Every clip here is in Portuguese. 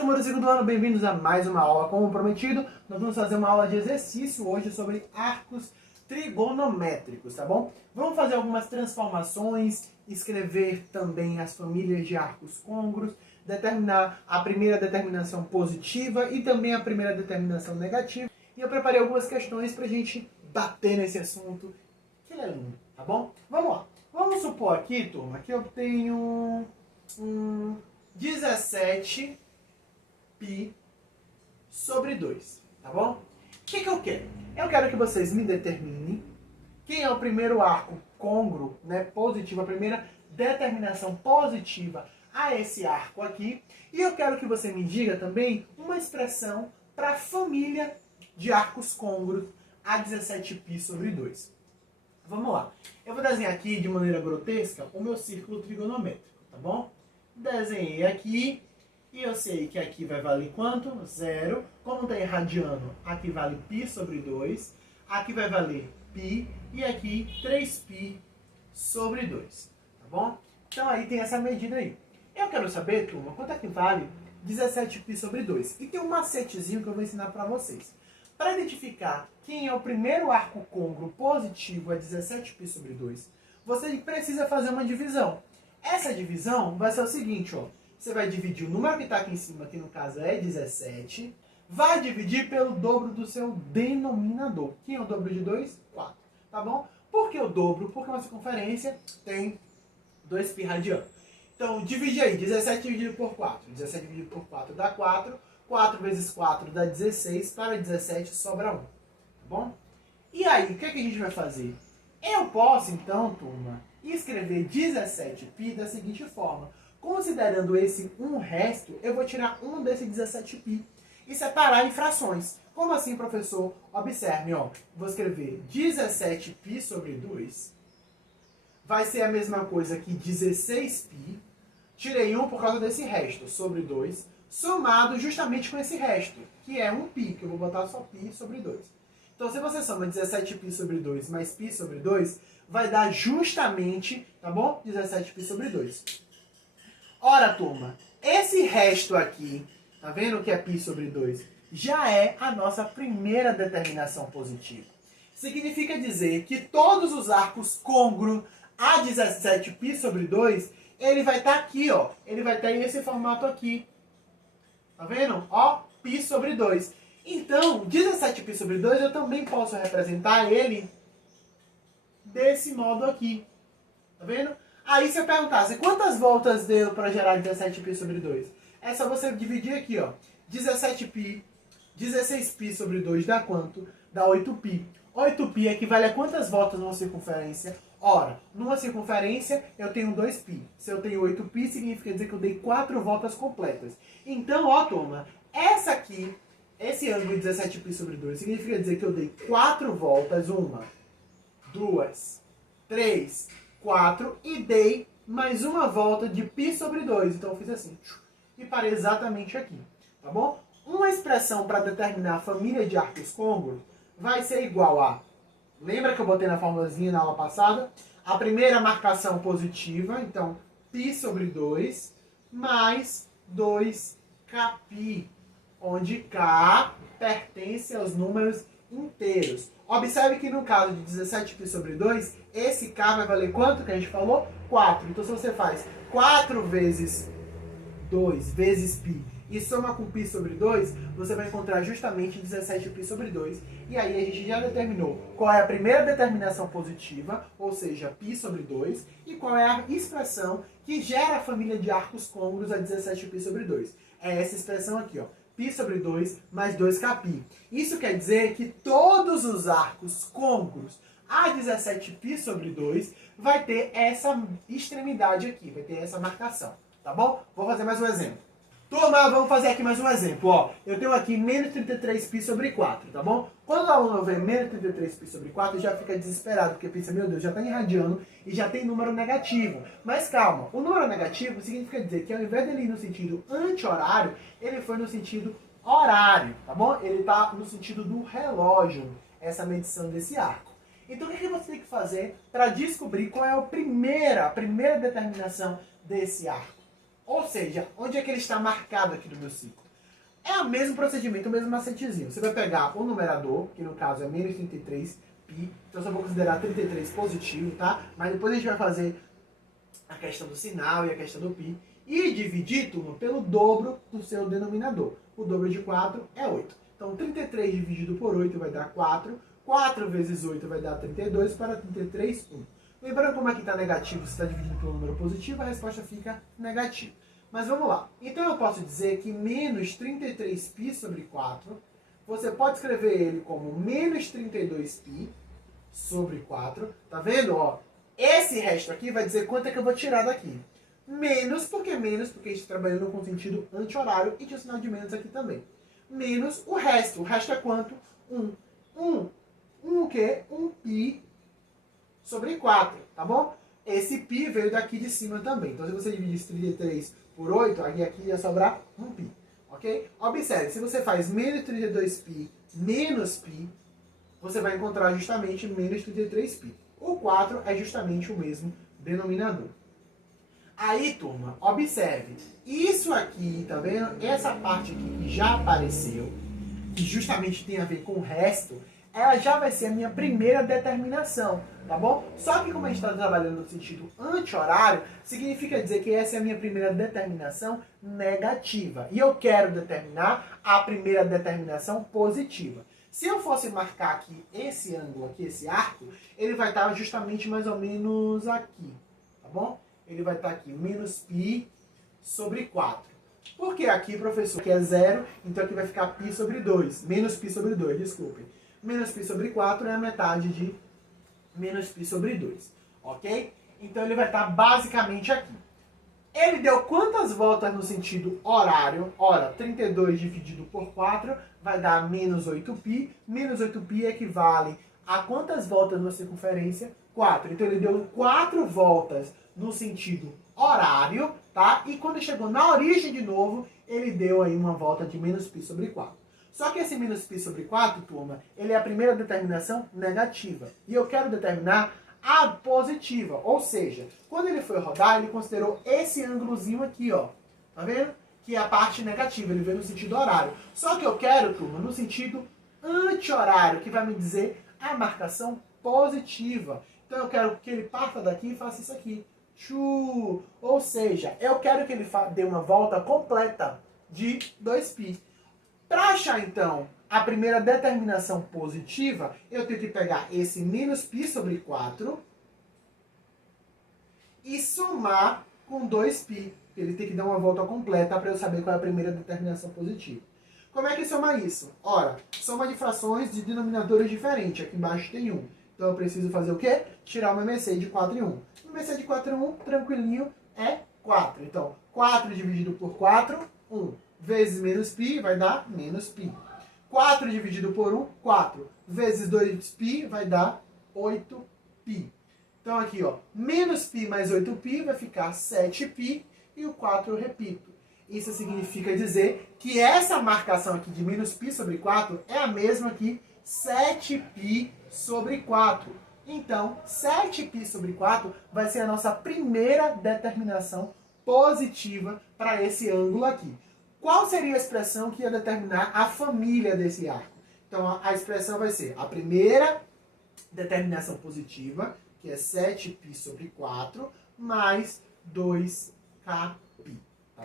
turma do segundo ano, bem-vindos a mais uma aula. Como prometido, nós vamos fazer uma aula de exercício hoje sobre arcos trigonométricos, tá bom? Vamos fazer algumas transformações, escrever também as famílias de arcos côngruos, determinar a primeira determinação positiva e também a primeira determinação negativa. E eu preparei algumas questões pra gente bater nesse assunto, que ele é lindo, tá bom? Vamos lá. Vamos supor aqui, turma, que eu tenho 17 π sobre 2, tá bom? O que eu quero? Eu quero que vocês me determinem quem é o primeiro arco côngruo, né, positivo, a primeira determinação positiva a esse arco aqui. E eu quero que você me diga também uma expressão para a família de arcos côngruos a 17 π sobre 2. Vamos lá. Eu vou desenhar aqui de maneira grotesca o meu círculo trigonométrico, tá bom? Desenhei aqui e eu sei que aqui vai valer quanto? 0. Como está em radiano, aqui vale π sobre 2. Aqui vai valer π e aqui 3π sobre 2, tá bom? Então aí tem essa medida aí. Eu quero saber, turma, quanto é que vale 17 π sobre 2. E tem um macetezinho que eu vou ensinar para vocês. Para identificar quem é o primeiro arco côngruo positivo a 17 π sobre 2, você precisa fazer uma divisão. Essa divisão vai ser o seguinte, ó. Você vai dividir o número que está aqui em cima, que no caso é 17, vai dividir pelo dobro do seu denominador. Quem é o dobro de 2? 4. Tá bom? Por que o dobro? Porque uma circunferência tem 2π radiano. Então, divide aí. 17 dividido por 4. 17 dividido por 4 dá 4. 4 vezes 4 dá 16. Para 17 sobra 1. Tá bom? E aí, o que a gente vai fazer? Eu posso, então, turma, escrever 17π da seguinte forma. Considerando esse 1 resto, eu vou tirar 1 desse 17π e separar em frações. Como assim, professor? Observe, ó. Vou escrever 17π sobre 2. Vai ser a mesma coisa que 16π. Tirei 1 por causa desse resto, sobre 2. Somado justamente com esse resto, que é 1π, que eu vou botar só π sobre 2. Então, se você soma 17π sobre 2 mais π sobre 2, vai dar justamente, tá bom? 17π sobre 2. Ora, turma, esse resto aqui, tá vendo que é π sobre 2? Já é a nossa primeira determinação positiva. Significa dizer que todos os arcos côngruos a 17π sobre 2, ele vai estar aqui, ó. Ele vai estar nesse formato aqui. Tá vendo? Ó, π sobre 2. Então, 17π sobre 2, eu também posso representar ele desse modo aqui. Tá vendo? Aí se eu perguntasse, quantas voltas deu para gerar 17π sobre 2? É só você dividir aqui, ó. 17π, 16π sobre 2 dá quanto? Dá 8π. 8π equivale a quantas voltas numa circunferência? Ora, numa circunferência eu tenho 2π. Se eu tenho 8π, significa dizer que eu dei 4 voltas completas. Então, ó, turma, essa aqui, esse ângulo de 17π sobre 2, significa dizer que eu dei 4 voltas, 1, 2, 3, 4, e dei mais uma volta de π sobre 2. Então eu fiz assim, e parei exatamente aqui, tá bom? Uma expressão para determinar a família de arcos côngruos vai ser igual a, lembra que eu botei na formulazinha na aula passada? A primeira marcação positiva, então π sobre 2, mais 2kπ, onde k pertence aos números inteiros. Observe que no caso de 17π sobre 2, esse k vai valer quanto que a gente falou? 4. Então se você faz 4 vezes 2 vezes π e soma com π sobre 2, você vai encontrar justamente 17π sobre 2. E aí a gente já determinou qual é a primeira determinação positiva, ou seja, π sobre 2, e qual é a expressão que gera a família de arcos côngruos a 17π sobre 2. É essa expressão aqui, ó. π sobre 2 mais 2kπ. Isso quer dizer que todos os arcos côngruos a 17π sobre 2 vai ter essa extremidade aqui, vai ter essa marcação, tá bom? Vou fazer mais um exemplo. Turma, vamos fazer aqui mais um exemplo, ó. Eu tenho aqui menos 33π sobre 4, tá bom? Quando o aluno vê menos 33π sobre 4, já fica desesperado, porque pensa, meu Deus, já está irradiando e já tem número negativo. Mas calma, o número negativo significa dizer que ao invés dele ir no sentido anti-horário, ele foi no sentido horário, tá bom? Ele está no sentido do relógio, essa medição desse arco. Então o que você tem que fazer para descobrir qual é a primeira determinação desse arco? Ou seja, onde é que ele está marcado aqui no meu ciclo? É o mesmo procedimento, o mesmo macetezinho. Você vai pegar o numerador, que no caso é menos 33π, então eu só vou considerar 33 positivo, tá? Mas depois a gente vai fazer a questão do sinal e a questão do π, e dividir, turma, pelo dobro do seu denominador. O dobro de 4 é 8. Então 33 dividido por 8 vai dar 4. 4 vezes 8 vai dar 32, para 33, 1. Lembrando como aqui está negativo, se está dividindo pelo número positivo, a resposta fica negativa. Mas vamos lá. Então eu posso dizer que menos 33π sobre 4, você pode escrever ele como menos 32π sobre 4. Tá vendo? Ó, esse resto aqui vai dizer quanto é que eu vou tirar daqui. Menos, porque a gente está trabalhando com sentido anti-horário e tinha um sinal de menos aqui também. Menos o resto. O resto é quanto? 1. O quê? 1π sobre 4, tá bom? Esse π veio daqui de cima também. Então, se você dividir 33 por 8, aqui ia sobrar 1π, ok? Observe, se você faz menos 32π menos π, você vai encontrar justamente menos 33π. O 4 é justamente o mesmo denominador. Aí, turma, observe. Isso aqui, tá vendo? Essa parte aqui que já apareceu, que justamente tem a ver com o resto, ela já vai ser a minha primeira determinação, tá bom? Só que como a gente está trabalhando no sentido anti-horário, significa dizer que essa é a minha primeira determinação negativa. E eu quero determinar a primeira determinação positiva. Se eu fosse marcar aqui esse ângulo aqui, esse arco, ele vai estar justamente mais ou menos aqui, tá bom? Ele vai estar aqui, menos π sobre 4. Por que aqui, professor? Aqui é 0, então aqui vai ficar π sobre 2. Menos π sobre 2, desculpem. Menos π sobre 4 é a metade de menos π sobre 2, ok? Então ele vai estar basicamente aqui. Ele deu quantas voltas no sentido horário? Ora, 32 dividido por 4 vai dar menos 8π. Menos 8π equivale a quantas voltas na circunferência? 4. Então ele deu 4 voltas no sentido horário, tá? E quando chegou na origem de novo, ele deu aí uma volta de menos π sobre 4. Só que esse menos π sobre 4, turma, ele é a primeira determinação negativa. E eu quero determinar a positiva. Ou seja, quando ele foi rodar, ele considerou esse ângulozinho aqui, ó. Tá vendo? Que é a parte negativa, ele veio no sentido horário. Só que eu quero, turma, no sentido anti-horário, que vai me dizer a marcação positiva. Então eu quero que ele parta daqui e faça isso aqui. Ou seja, eu quero que ele dê uma volta completa de 2π. Para achar, então, a primeira determinação positiva, eu tenho que pegar esse menos π sobre 4 e somar com 2π. Ele tem que dar uma volta completa para eu saber qual é a primeira determinação positiva. Como é que soma isso? Ora, soma de frações de denominadores diferentes. Aqui embaixo tem 1. Então eu preciso fazer o quê? Tirar o MMC de 4 em 1. O MMC de 4 em 1, tranquilinho, é 4. Então, 4 dividido por 4, 1. Vezes menos π vai dar menos π. 4 dividido por 1, 4. Vezes 2π vai dar 8π. Então aqui, ó, menos π mais 8π vai ficar 7π e o 4 eu repito. Isso significa dizer que essa marcação aqui de menos π sobre 4 é a mesma que 7π sobre 4. Então, 7π sobre 4 vai ser a nossa primeira determinação positiva para esse ângulo aqui. Qual seria a expressão que ia determinar a família desse arco? Então, a expressão vai ser a primeira determinação positiva, que é 7π sobre 4, mais 2kπ, tá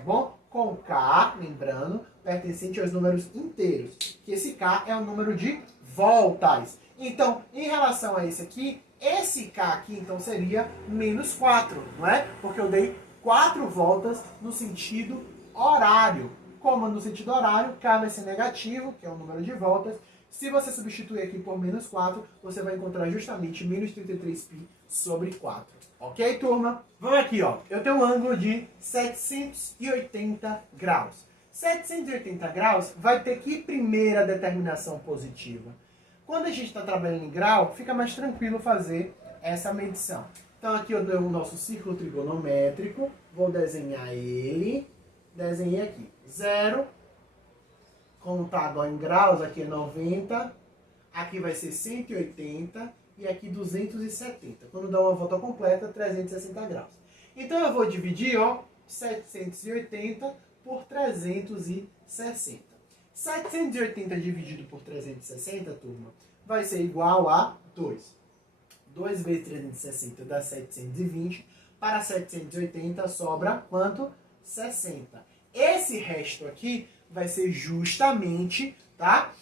bom? Com k, lembrando, pertencente aos números inteiros, que esse k é o número de voltas. Então, em relação a esse aqui, esse k aqui, então, seria menos 4, não é? Porque eu dei 4 voltas no sentido horário. Como no sentido horário, k vai ser negativo, que é o número de voltas. Se você substituir aqui por menos 4, você vai encontrar justamente menos 33π sobre 4. Ok, turma? Vamos aqui, ó. Eu tenho um ângulo de 780 graus. 780 graus vai ter que primeira determinação positiva. Quando a gente está trabalhando em grau, fica mais tranquilo fazer essa medição. Então aqui eu dou o nosso círculo trigonométrico, vou desenhar ele. Desenhei aqui 0, como está agora em graus, aqui é 90, aqui vai ser 180 e aqui 270. Quando dá uma volta completa, 360 graus. Então eu vou dividir, ó, 780 por 360. 780 dividido por 360, turma, vai ser igual a 2. 2 vezes 360 dá 720. Para 780 sobra quanto? 60. Esse resto aqui vai ser justamente, tá,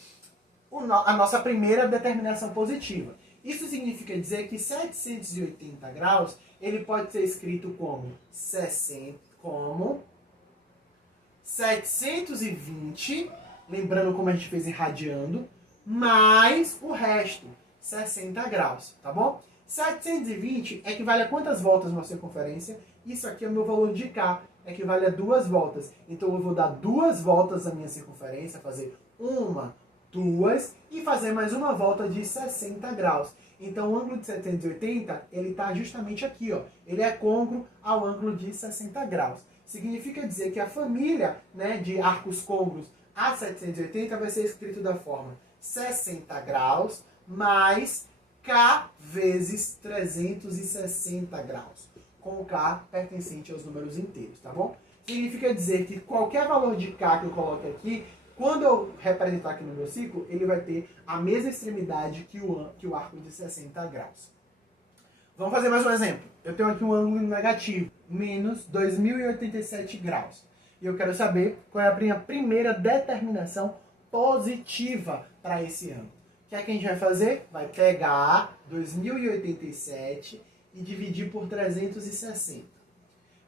a nossa primeira determinação positiva. Isso significa dizer que 780 graus ele pode ser escrito como 720, lembrando como a gente fez irradiando, mais o resto, 60 graus, tá bom? 720 equivale a quantas voltas na circunferência? Isso aqui é o meu valor de K, equivale a 2 voltas. Então eu vou dar 2 voltas na minha circunferência, fazer 1, 2 e fazer mais uma volta de 60 graus. Então o ângulo de 780, ele está justamente aqui, ó. Ele é côngruo ao ângulo de 60 graus. Significa dizer que a família, né, de arcos côngruos a 780 vai ser escrito da forma 60 graus mais K vezes 360 graus, com o K pertencente aos números inteiros, tá bom? Significa dizer que qualquer valor de K que eu coloque aqui, quando eu representar aqui no meu ciclo, ele vai ter a mesma extremidade que o arco de 60 graus. Vamos fazer mais um exemplo. Eu tenho aqui um ângulo negativo, menos 2087 graus. E eu quero saber qual é a minha primeira determinação positiva para esse ângulo. O que é que a gente vai fazer? Vai pegar 2087 e dividir por 360.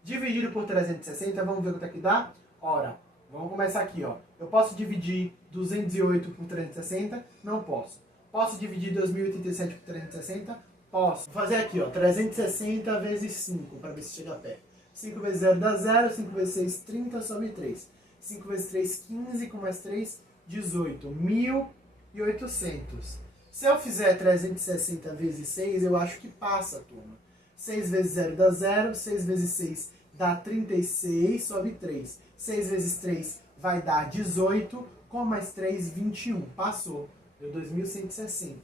Dividido por 360, vamos ver quanto é que dá? Ora, vamos começar aqui, ó. Eu posso dividir 208 por 360? Não posso. Posso dividir 2087 por 360? Posso. Vou fazer aqui, ó, 360 vezes 5, para ver se chega perto. 5 vezes 0 dá 0, 5 vezes 6, 30, sobre 3. 5 vezes 3, 15, com mais 3, 18. 1.800. Se eu fizer 360 vezes 6, eu acho que passa, turma. 6 vezes 0 dá 0, 6 vezes 6 dá 36, sobre 3. 6 vezes 3 vai dar 18, com mais 3, 21. Passou. Deu 2160.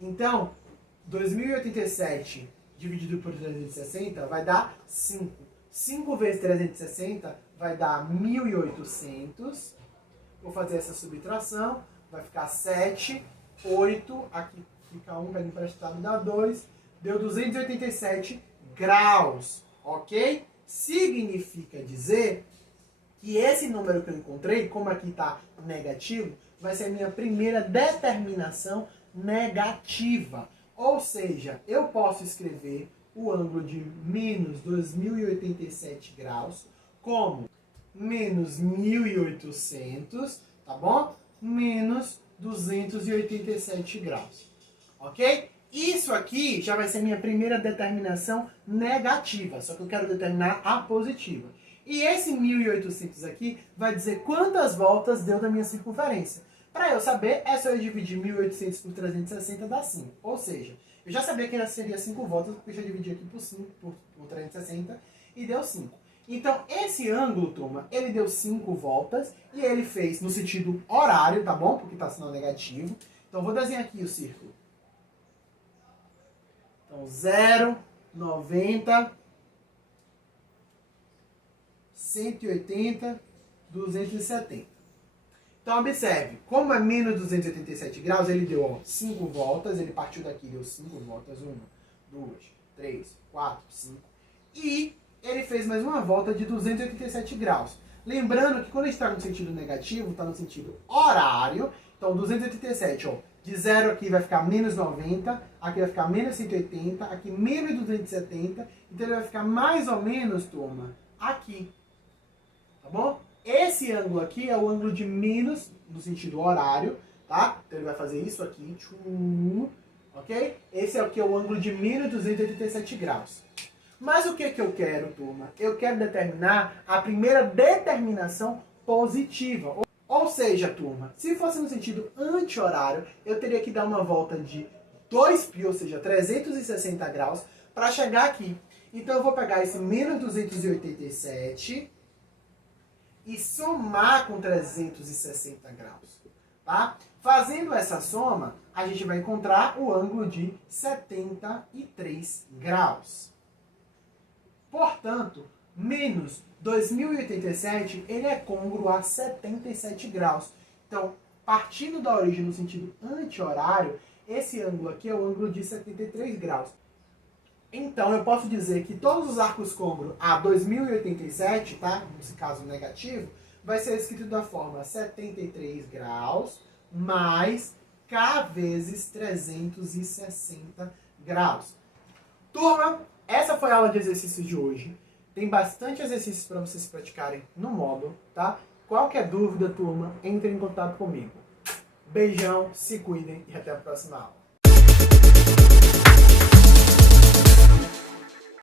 Então, 2087 dividido por 360 vai dar 5. 5 vezes 360 vai dar 1.800. Vou fazer essa subtração. Vai ficar 7, 8. Aqui fica 1, pega emprestado, dá 2. Deu 287 graus. Ok? Significa dizer que esse número que eu encontrei, como aqui está negativo, vai ser a minha primeira determinação negativa. Ou seja, eu posso escrever o ângulo de menos 2087 graus como menos 1800, tá bom? Menos 287 graus. Ok? Isso aqui já vai ser minha primeira determinação negativa, só que eu quero determinar a positiva. E esse 1800 aqui vai dizer quantas voltas deu da minha circunferência. Para eu saber, é só eu dividir 1800 por 360, dá 5. Ou seria, eu já sabia que seria 5 voltas, porque eu já dividi aqui por 5, por 360, e deu 5. Então, esse ângulo, turma, ele deu 5 voltas, e ele fez no sentido horário, tá bom? Porque está sinal negativo. Então, eu vou desenhar aqui o círculo. Então, 0, 90, 180, 270. Então, observe, como é menos 287 graus, ele deu 5 voltas, ele partiu daqui, deu 5 voltas, 1, 2, 3, 4, 5, e ele fez mais uma volta de 287 graus. Lembrando que quando a gente está no sentido negativo, está no sentido horário, então 287, ó, de 0 aqui vai ficar menos 90, aqui vai ficar menos 180, aqui menos 270, então ele vai ficar mais ou menos, turma, aqui, tá bom? Esse ângulo aqui é o ângulo de menos, no sentido horário, tá? Então ele vai fazer isso aqui, ok? Esse aqui é o ângulo de menos 287 graus. Mas o que eu quero, turma? Eu quero determinar a primeira determinação positiva. Ou seja, turma, se fosse no sentido anti-horário, eu teria que dar uma volta de 2π, ou seja, 360 graus, para chegar aqui. Então eu vou pegar esse menos 287... e somar com 360 graus, tá? Fazendo essa soma, a gente vai encontrar o ângulo de 73 graus. Portanto, menos 2087, ele é côngruo a 77 graus. Então, partindo da origem no sentido anti-horário, esse ângulo aqui é o ângulo de 73 graus. Então, eu posso dizer que todos os arcos côncavos a 2087, tá? Nesse caso negativo, vai ser escrito da forma 73 graus mais K vezes 360 graus. Turma, essa foi a aula de exercícios de hoje. Tem bastante exercícios para vocês praticarem no módulo, tá? Qualquer dúvida, turma, entre em contato comigo. Beijão, se cuidem e até a próxima aula.